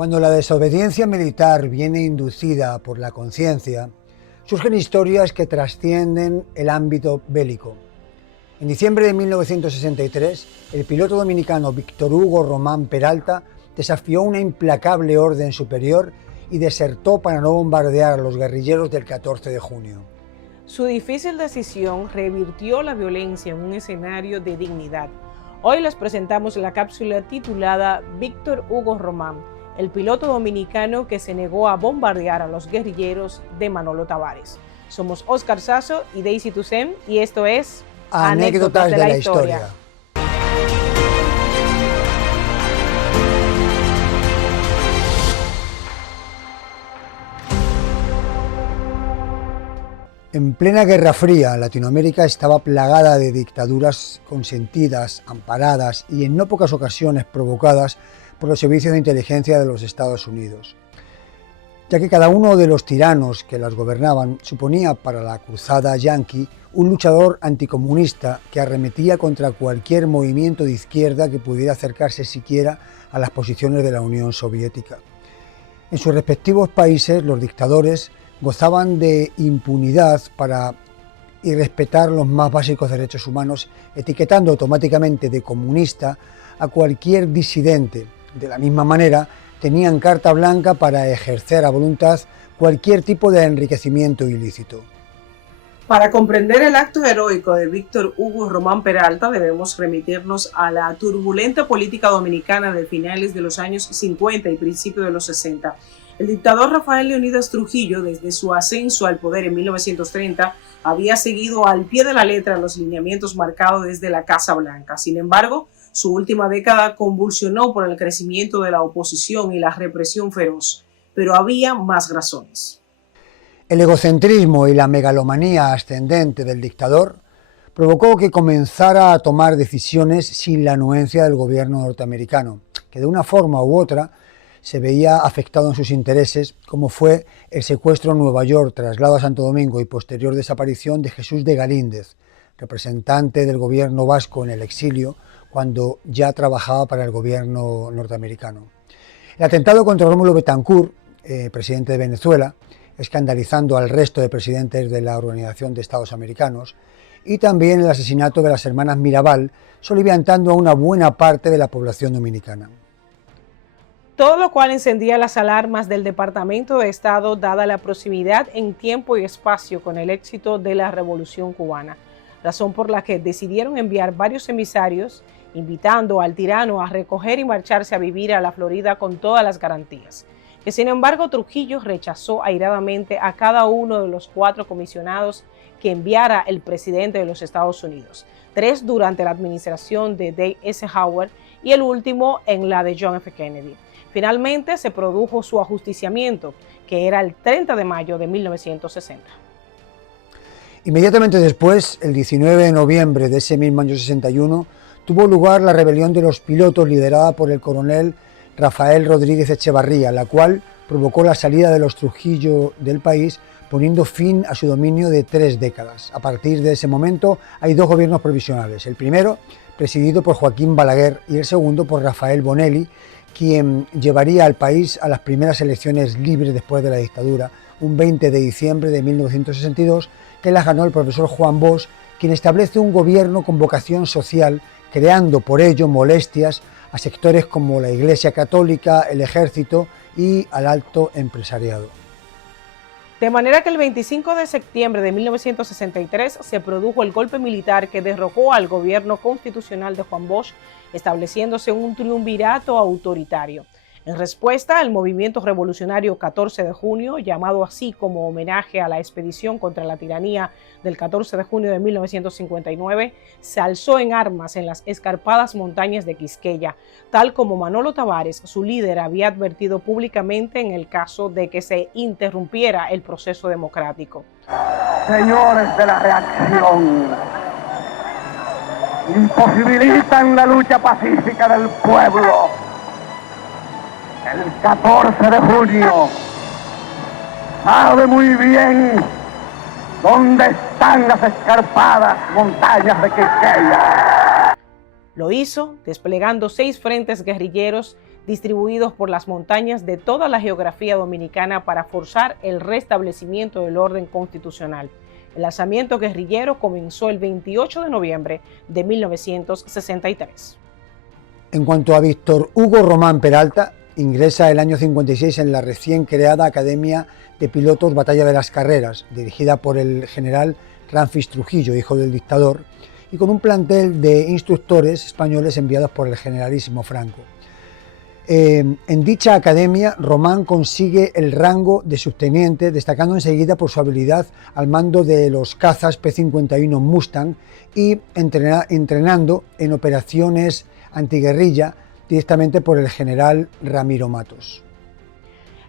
Cuando la desobediencia militar viene inducida por la conciencia, surgen historias que trascienden el ámbito bélico. En diciembre de 1963, el piloto dominicano Víctor Hugo Román Peralta desafió una implacable orden superior y desertó para no bombardear a los guerrilleros del 14 de junio. Su difícil decisión revirtió la violencia en un escenario de dignidad. Hoy les presentamos la cápsula titulada Víctor Hugo Román, el piloto dominicano que se negó a bombardear a los guerrilleros de Manolo Tavares. Somos Oscar Sasso y Daisy Toussaint y esto es Anécdotas de la historia. En plena Guerra Fría, Latinoamérica estaba plagada de dictaduras consentidas, amparadas y en no pocas ocasiones provocadas por los servicios de inteligencia de los Estados Unidos, ya que cada uno de los tiranos que las gobernaban suponía para la cruzada yanqui un luchador anticomunista que arremetía contra cualquier movimiento de izquierda que pudiera acercarse siquiera a las posiciones de la Unión Soviética. En sus respectivos países, los dictadores gozaban de impunidad para irrespetar los más básicos derechos humanos, etiquetando automáticamente de comunista a cualquier disidente. De la misma manera, tenían carta blanca para ejercer a voluntad cualquier tipo de enriquecimiento ilícito. Para comprender el acto heroico de Víctor Hugo Román Peralta, debemos remitirnos a la turbulenta política dominicana de finales de los años 50 y principios de los 60. El dictador Rafael Leónidas Trujillo, desde su ascenso al poder en 1930, había seguido al pie de la letra los lineamientos marcados desde la Casa Blanca. Sin embargo, su última década convulsionó por el crecimiento de la oposición y la represión feroz, pero había más razones. El egocentrismo y la megalomanía ascendente del dictador provocó que comenzara a tomar decisiones sin la anuencia del gobierno norteamericano, que de una forma u otra se veía afectado en sus intereses, como fue el secuestro en Nueva York, traslado a Santo Domingo y posterior desaparición de Jesús de Galíndez, representante del gobierno vasco en el exilio, cuando ya trabajaba para el gobierno norteamericano. El atentado contra Rómulo Betancourt, presidente de Venezuela, escandalizando al resto de presidentes de la Organización de Estados Americanos, y también el asesinato de las hermanas Mirabal, soliviantando a una buena parte de la población dominicana. Todo lo cual encendía las alarmas del Departamento de Estado dada la proximidad en tiempo y espacio con el éxito de la Revolución Cubana, razón por la que decidieron enviar varios emisarios invitando al tirano a recoger y marcharse a vivir a la Florida con todas las garantías. Que sin embargo Trujillo rechazó airadamente a cada uno de los 4 comisionados que enviara el presidente de los Estados Unidos, 3 durante la administración de Dwight Eisenhower y el último en la de John F. Kennedy. Finalmente se produjo su ajusticiamiento, que era el 30 de mayo de 1960. Inmediatamente después, el 19 de noviembre de ese mismo año 61, tuvo lugar la rebelión de los pilotos liderada por el coronel Rafael Rodríguez Echevarría, la cual provocó la salida de los Trujillo del país, poniendo fin a su dominio de 3 décadas. A partir de ese momento hay 2 gobiernos provisionales, el primero presidido por Joaquín Balaguer y el segundo por Rafael Bonelli, quien llevaría al país a las primeras elecciones libres después de la dictadura, un 20 de diciembre de 1962, que las ganó el profesor Juan Bosch, quien establece un gobierno con vocación social, creando por ello molestias a sectores como la Iglesia Católica, el Ejército y al alto empresariado. De manera que el 25 de septiembre de 1963 se produjo el golpe militar que derrocó al gobierno constitucional de Juan Bosch, estableciéndose un triunvirato autoritario. En respuesta, el movimiento revolucionario 14 de junio, llamado así como homenaje a la expedición contra la tiranía del 14 de junio de 1959, se alzó en armas en las escarpadas montañas de Quisqueya, tal como Manolo Tavares, su líder, había advertido públicamente en el caso de que se interrumpiera el proceso democrático. Señores de la reacción, imposibilitan la lucha pacífica del pueblo. El 14 de junio sabe muy bien dónde están las escarpadas montañas de Quisqueya. Lo hizo desplegando 6 frentes guerrilleros distribuidos por las montañas de toda la geografía dominicana para forzar el restablecimiento del orden constitucional. El alzamiento guerrillero comenzó el 28 de noviembre de 1963. En cuanto a Víctor Hugo Román Peralta, ingresa el año 56 en la recién creada Academia de Pilotos Batalla de las Carreras, dirigida por el general Ramfis Trujillo, hijo del dictador, y con un plantel de instructores españoles enviados por el generalísimo Franco. En dicha academia, Román consigue el rango de subteniente, destacando enseguida por su habilidad al mando de los cazas P-51 Mustang y entrenando en operaciones antiguerrilla directamente por el general Ramiro Matos.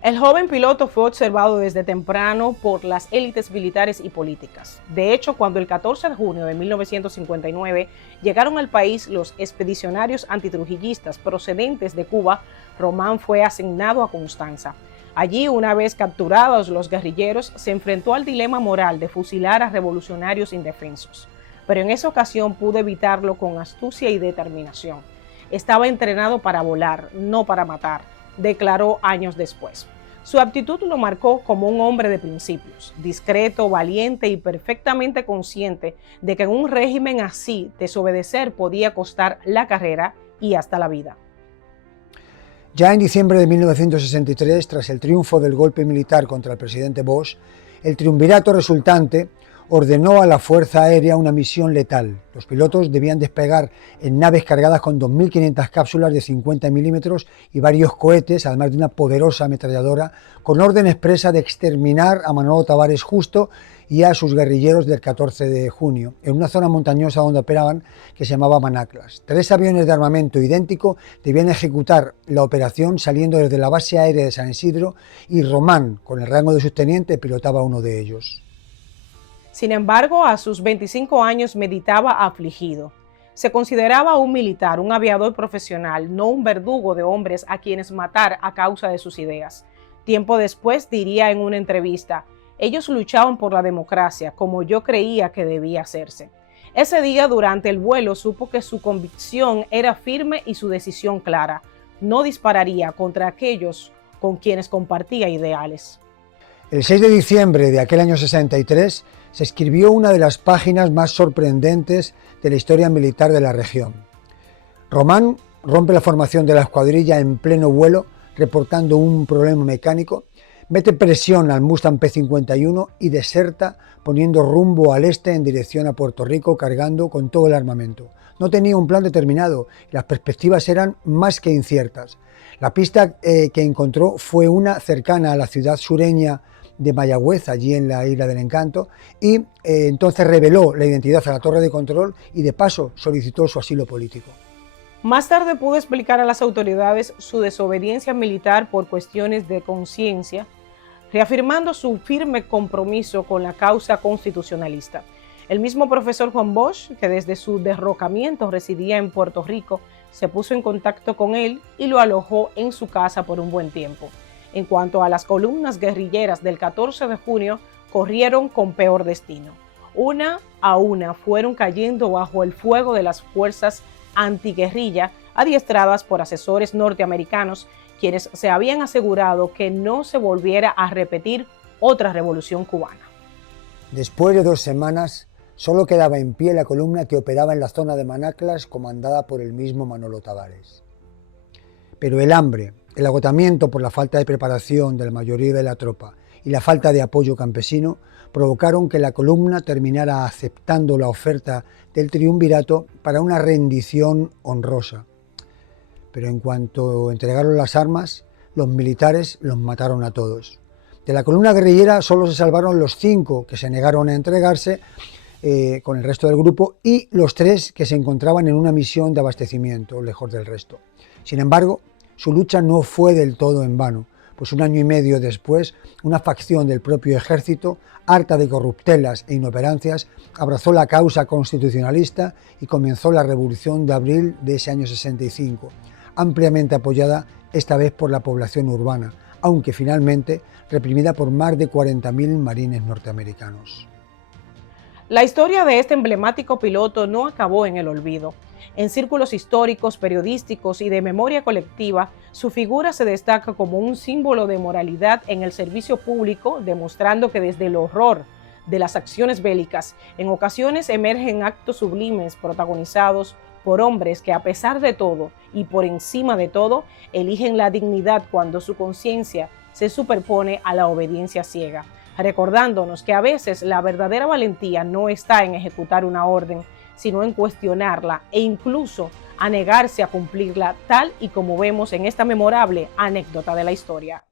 El joven piloto fue observado desde temprano por las élites militares y políticas. De hecho, cuando el 14 de junio de 1959 llegaron al país los expedicionarios antitrujillistas procedentes de Cuba, Román fue asignado a Constanza. Allí, una vez capturados los guerrilleros, se enfrentó al dilema moral de fusilar a revolucionarios indefensos. Pero en esa ocasión pudo evitarlo con astucia y determinación. Estaba entrenado para volar, no para matar, declaró años después. Su aptitud lo marcó como un hombre de principios, discreto, valiente y perfectamente consciente de que en un régimen así desobedecer podía costar la carrera y hasta la vida. Ya en diciembre de 1963, tras el triunfo del golpe militar contra el presidente Bosch, el triunvirato resultante ordenó a la Fuerza Aérea una misión letal. Los pilotos debían despegar en naves cargadas con 2.500 cápsulas de 50 milímetros y varios cohetes, además de una poderosa ametralladora, con orden expresa de exterminar a Manolo Tavares Justo y a sus guerrilleros del 14 de junio, en una zona montañosa donde operaban, que se llamaba Manaclas. 3 aviones de armamento idéntico debían ejecutar la operación saliendo desde la base aérea de San Isidro, y Román, con el rango de subteniente, pilotaba uno de ellos. Sin embargo, a sus 25 años meditaba afligido. Se consideraba un militar, un aviador profesional, no un verdugo de hombres a quienes matar a causa de sus ideas. Tiempo después diría en una entrevista: ellos luchaban por la democracia como yo creía que debía hacerse. Ese día, durante el vuelo, supo que su convicción era firme y su decisión clara. No dispararía contra aquellos con quienes compartía ideales. El 6 de diciembre de aquel año 63 se escribió una de las páginas más sorprendentes de la historia militar de la región. Román rompe la formación de la escuadrilla en pleno vuelo, reportando un problema mecánico, mete presión al Mustang P-51 y deserta, poniendo rumbo al este en dirección a Puerto Rico, cargando con todo el armamento. No tenía un plan determinado y las perspectivas eran más que inciertas. La pista que encontró fue una cercana a la ciudad sureña de Mayagüez, allí en la Isla del Encanto, y entonces reveló la identidad a la torre de control y de paso solicitó su asilo político. Más tarde pudo explicar a las autoridades su desobediencia militar por cuestiones de conciencia, reafirmando su firme compromiso con la causa constitucionalista. El mismo profesor Juan Bosch, que desde su derrocamiento residía en Puerto Rico, se puso en contacto con él y lo alojó en su casa por un buen tiempo. En cuanto a las columnas guerrilleras del 14 de junio, corrieron con peor destino. Una a una fueron cayendo bajo el fuego de las fuerzas antiguerrilla adiestradas por asesores norteamericanos, quienes se habían asegurado que no se volviera a repetir otra revolución cubana. Después de 2 semanas, solo quedaba en pie la columna que operaba en la zona de Manaclas, comandada por el mismo Manolo Tavares. Pero el hambre, el agotamiento por la falta de preparación de la mayoría de la tropa y la falta de apoyo campesino provocaron que la columna terminara aceptando la oferta del triunvirato para una rendición honrosa. Pero en cuanto entregaron las armas, los militares los mataron a todos. De la columna guerrillera solo se salvaron los 5 que se negaron a entregarse con el resto del grupo y los 3 que se encontraban en una misión de abastecimiento lejos del resto. Sin embargo, su lucha no fue del todo en vano, pues 1 año y medio después, una facción del propio ejército, harta de corruptelas e inoperancias, abrazó la causa constitucionalista y comenzó la Revolución de Abril de ese año 65, ampliamente apoyada esta vez por la población urbana, aunque finalmente reprimida por más de 40.000 marines norteamericanos. La historia de este emblemático piloto no acabó en el olvido. En círculos históricos, periodísticos y de memoria colectiva, su figura se destaca como un símbolo de moralidad en el servicio público, demostrando que desde el horror de las acciones bélicas, en ocasiones emergen actos sublimes protagonizados por hombres que, a pesar de todo y por encima de todo, eligen la dignidad cuando su conciencia se superpone a la obediencia ciega, recordándonos que a veces la verdadera valentía no está en ejecutar una orden, sino en cuestionarla e incluso a negarse a cumplirla, tal y como vemos en esta memorable anécdota de la historia.